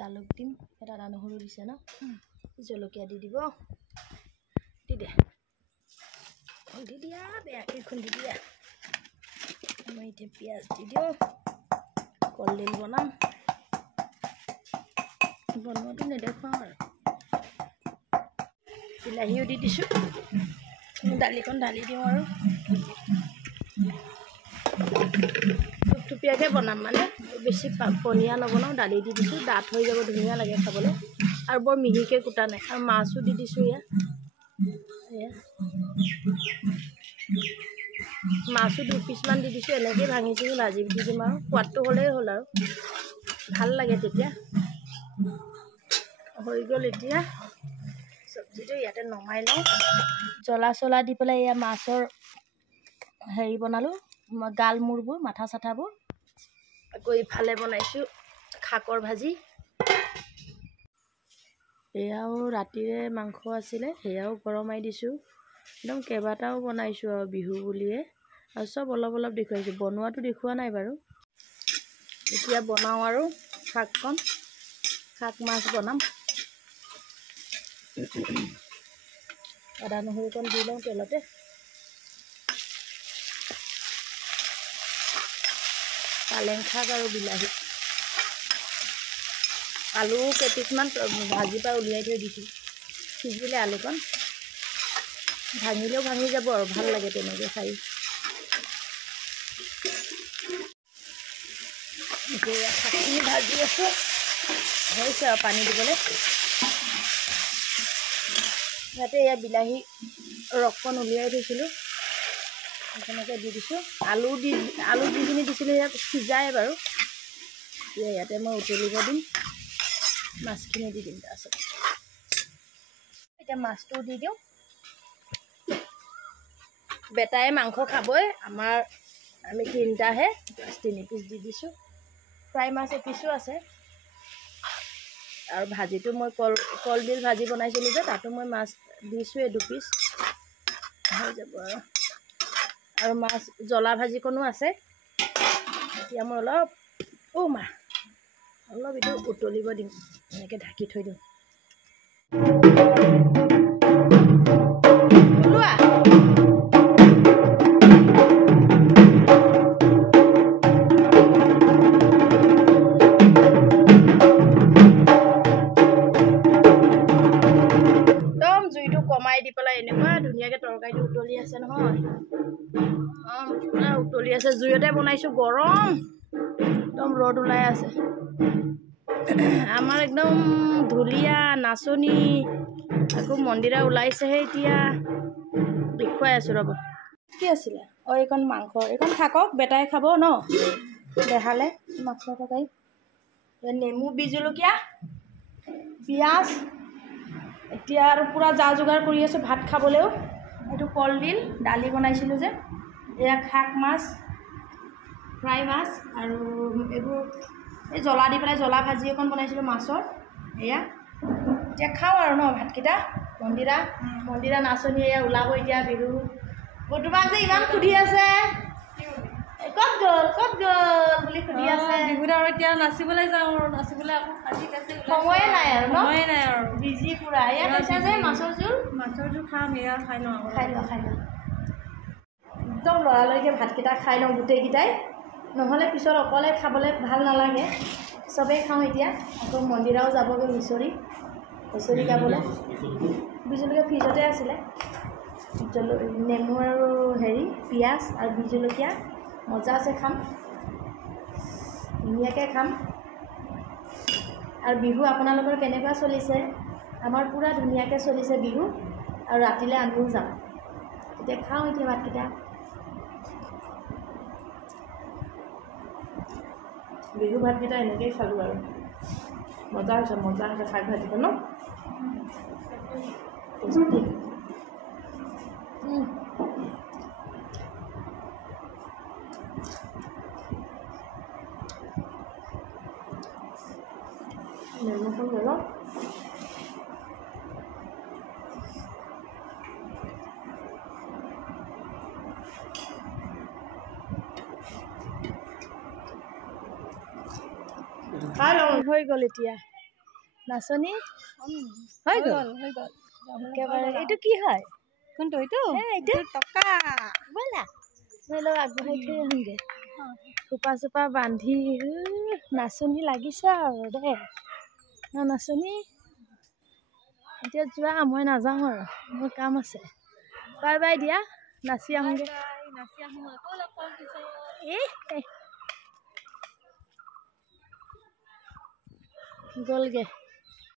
জালুক দিম এটা আদা নহৰু দিছে ন জলকীয়া দি দিব দি দে খুন্দি দিয়া বেয়াকে খুন্দি দিয়া মই এতিয়া পিঁয়াজ দি দিওঁ কলডিল বনাম বনোৱাটো নেদেখুৱাওঁ আৰু বিলাহীও দি দিছোঁ দালিকণ ঢালি দিওঁ আৰু থুপথুপীয়াকৈ বনাম মানে বেছি পনীয়া নবনাওঁ দালি দি দিছোঁ ডাঠ হৈ যাব ধুনীয়া লাগে খাবলৈ আৰু বৰ মিহিকৈ কুটা নাই আৰু মাছো দি দিছোঁ এয়া মাছো 2 পিচমান দি দিছোঁ এনেকৈ ভাঙি চিঙি ভাজি দি দিম আৰু সোৱাদটো হ'লেই হ'ল আৰু ভাল লাগে তেতিয়া হৈ গ'ল এতিয়া চব্জিটো ইয়াতে নমাই লওঁ জ্বলা চলা দি পেলাই এয়া মাছৰ হেৰি বনালোঁ গাল মূৰবোৰ মাথা চাথাবোৰ আকৌ ইফালে বনাইছোঁ শাকৰ ভাজি এয়াও ৰাতিৰে মাংস আছিলে সেয়াও গৰমাই দিছোঁ একদম কেইবাটাও বনাইছোঁ আৰু বিহু বুলিয়ে আৰু চব অলপ অলপ দেখুৱাইছোঁ বনোৱাটো দেখুওৱা নাই বাৰু এতিয়া বনাওঁ আৰু শাককণ শাক মাছ বনাম আদা নহৰুকণ দি লওঁ তেলতে পালেং শাক আৰু বিলাহী আলু কেইপিচমান ভাজিৰ পৰা উলিয়াই থৈ দিছোঁ সিজিলে আলুকণ ভাঙিলেও ভাঙি যাব আৰু ভাল লাগে তেনেকৈ খাই এতিয়া শাকখিনি ভাজি আছোঁ হৈছে আৰু পানী দিবলৈ ইয়াতে এয়া বিলাহী ৰসকণ উলিয়াই থৈছিলোঁ তেনেকৈ দি দিছোঁ আলু যিখিনি দিছিলোঁ ইয়াত সিজাই বাৰু এতিয়া ইয়াতে মই উতলিব দিম মাছখিনি দি দিম তাৰপিছত এতিয়া মাছটো দি দিওঁ বেটাই মাংস খাবই আমি 3টাহে 3 পিচ দি দিছোঁ ফ্ৰাই মাছ এপিচো আছে আৰু ভাজিটো মই কলডিল ভাজি বনাইছিলোঁ যে তাতো মই মাছ দিছোঁ 2 পিচ হৈ যাব আৰু মাছ জ্বলা ভাজিকণো আছে এতিয়া মই অলপ এইটো উতলিব দিম এনেকৈ ঢাকি থৈ দিম ওলোৱা একদম জুইটো কমাই দি পেলাই এনেকুৱা ধুনীয়াকৈ তৰকাৰীটো উতলি আছে নহয় উতলি আছে জুইতে বনাইছোঁ গৰম একদম ৰ'দ ওলাই আছে আমাৰ একদম ঢুলীয়া নাচনী আকৌ মন্দিৰা ওলাইছেহে এতিয়া দেখুৱাই আছোঁ ৰ'ব কি আছিলে এইকণ মাংস এইকণ থাকক বেটাই খাব ন দেহালে মাছৰ তৰকাৰী নেমু বি জলকীয়া পিঁয়াজ এতিয়া আৰু পূৰা যা যোগাৰ কৰি আছোঁ ভাত খাবলৈও এইটো কলডিল দালি বনাইছিলোঁ যে এয়া শাক মাছ ফ্ৰাই মাছ আৰু এইবোৰ এই জ্বলা দি পেলাই জ্বলা ভাজি অকণ বনাইছিলোঁ মাছৰ এয়া এতিয়া খাওঁ আৰু ন ভাতকেইটা মন্দিৰা নাচনী এয়া ওলাব এতিয়া বিহু তোমাক যে ইমান সুধি আছে ক'ত গ'ল বুলি সুধি আছে বিহুত আৰু এতিয়া নাচিবলৈ যাওঁ আৰু নাচিবলৈ আকৌ সময়ে নাই আৰু সময়ে নাই আৰু বিজি পূৰা এয়া কৈছা যে মাছৰ জোল খাম এয়া খাই লওঁ একদম লৰালৰিকৈ ভাতকেইটা খাই লওঁ গোটেইকেইটাই নহ'লে পিছত অকলে খাবলৈ ভাল নালাগে চবেই খাওঁ এতিয়া আকৌ মন্দিৰাও যাবগৈ হুঁচৰি গাবলৈ বিজলকীয়া ফ্ৰিজতে আছিলে নেমু আৰু পিঁয়াজ আৰু বি জলকীয়া মজা আছে খাম ধুনীয়াকৈ খাম আৰু বিহু আপোনালোকৰ কেনেকুৱা চলিছে আমাৰ পূৰা ধুনীয়াকৈ চলিছে বিহু আৰু ৰাতিলৈ আমিও যাম এতিয়া খাওঁ এতিয়া ভাতকেইটা বিহু ভাতকেইটা এনেকৈয়ে খালোঁ আৰু মজা হৈছে শাক ভাজিটো ন নেমুখন লৈ লওঁ খাই লওঁ হৈ গ'ল এতিয়া নাচনী হৈ গ'ল একেবাৰে এইটো কি হয় কোনটো এইটো এইটো টকা ব'লা মই লগ আগবঢ়াই থৈ আহোঁগৈ খোপা চোপা বান্ধি নাচনী লাগিছে আৰু দে নাচনী এতিয়া যোৱা মই নাযাওঁ আৰু মোৰ কাম আছে বাই বাই দিয়া নাচি আহোঁগৈ গ'লগৈ